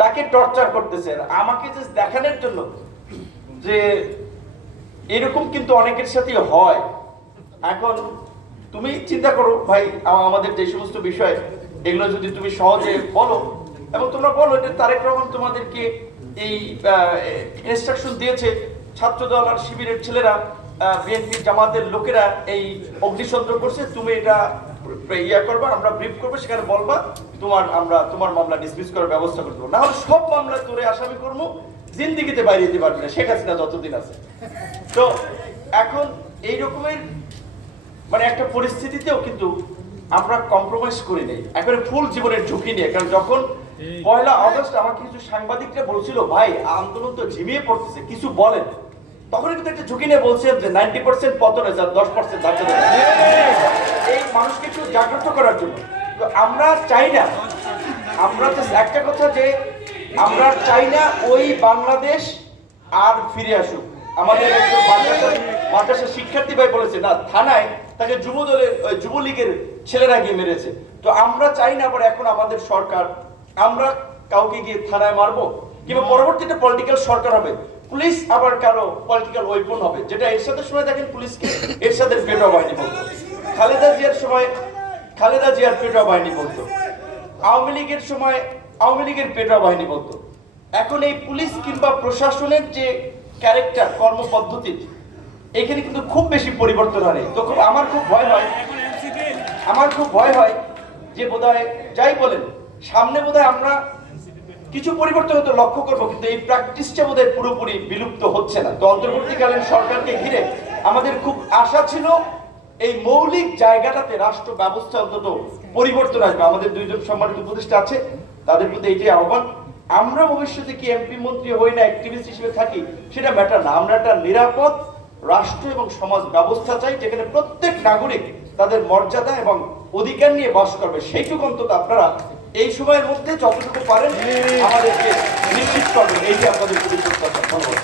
তাকে টর্চার করতেছে আর আমাকে যে দেখানোর জন্য যে এরকম কিন্তু অনেকের সাথে হয়। এখন তুমি চিন্তা করো, ভাই আমাদের যে সমস্ত বিষয়, এগুলো যদি তুমি সহজে বলো, এবং তোমরা বলো যে তারেক রহমান তোমাদেরকে এই ইনস্ট্রাকশন দিয়েছে। ছাত্রদল আর শিবিরের ছেলেরা বিএনপি জামাতের লোকেরা এই অগ্নিসন্ত্র করছে। তুমি এটা ইয়া করবা আমরা ব্রিফ করব সেখানে বলবা তোমার আমরা তোমার মামলা ডিসমিস করার ব্যবস্থা করে দেবো। না হলে সব মামলা তোরে আসামি করব জিন্দিগিতে বাইরে যেতে পারবি না শেখ হাসিনা যতদিন আছে। তো এখন এই রকমের মানে একটা পরিস্থিতিতেও কিন্তু আমরা কম্প্রোমাইজ করি নেই। একেবারে ফুল জীবনের ঝুঁকি নিয়ে কারণ যখন পয়লা আগস্ট আমাকে কিছু সাংবাদিকরা বলছিল ভাই আন্দোলন তো ঝিমিয়ে পড়তেছে কিছু বলেন। তখন কিন্তু একটা ঝুঁকি নিয়ে বলছেন যে নাইনটি পার্সেন্ট পতনে যার দশ পার্সেন্ট ধার্য এই মানুষকে একটু জাগ্রত করার জন্য। তো আমরা চাই না, আমরা তো একটা কথা যে আমরা চাই না ওই বাংলাদেশ আর ফিরে আসুক। আমাদের মাদ্রাসা শিক্ষার্থী ভাই বলেছে, না, থানায় তাকে যুব দলের যুবলীগের ছেলেরা গিয়ে মেরেছে। তো আমরা চাই না আবার এখন আমাদের সরকার, আমরা কাউকে গিয়ে থানায় মারবো? কিংবা পরবর্তীতে পলিটিক্যাল সরকার হবে, পুলিশ আবার কারও পলিটিক্যাল ওয়েপন হবে, যেটা এরশাদের সময় দেখেন পুলিশকে এরশাদের পেটোয়া বাহিনী বলতো। খালেদা জিয়ার সময়, খালেদা জিয়ার পেটোয়া বাহিনী বলতো। আওয়ামী লীগের সময় আওয়ামী লীগের পেটোয়া বাহিনী বলতো। এখন এই পুলিশ কিংবা প্রশাসনের যে ক্যারেক্টার কর্মপদ্ধতি, এখানে কিন্তু খুব বেশি পরিবর্তন হয়। তো খুব আমার খুব ভয় হয়, আমার খুব ভয় হয় যে বোধহয় যাই বলেন, সামনে বোধহয় আমরা কিছু পরিবর্তন হয়তো লক্ষ্য করব, কিন্তু এই প্র্যাকটিসটা বোধহয় পুরোপুরি বিলুপ্ত হচ্ছে না। তো অন্তর্বর্তীকালীন সরকারকে ঘিরে আমাদের খুব আশা ছিল এই মৌলিক জায়গাটাতে রাষ্ট্র ব্যবস্থা অন্তত পরিবর্তন আসবে। আমাদের দুইজন সম্মানিত উপদেষ্টা আছে, তাদের প্রতি এইটাই আহ্বান। আমরা ভবিষ্যতে কি এমপি মন্ত্রী হই না অ্যাক্টিভিস্ট হিসেবে থাকি, সেটা ম্যাটার না। আমরা একটা নিরাপদ রাষ্ট্র এবং সমাজ ব্যবস্থা চাই, যেখানে প্রত্যেক নাগরিক তাদের মর্যাদা এবং অধিকার নিয়ে বাস করবে। সেইটুকু অন্তত আপনারা এই সময়ের মধ্যে যতটুকু পারেন আমাদেরকে নিশ্চিত করবেন। এইটি আপনাদের প্রতি প্রত্যাশা ধন্যবাদ।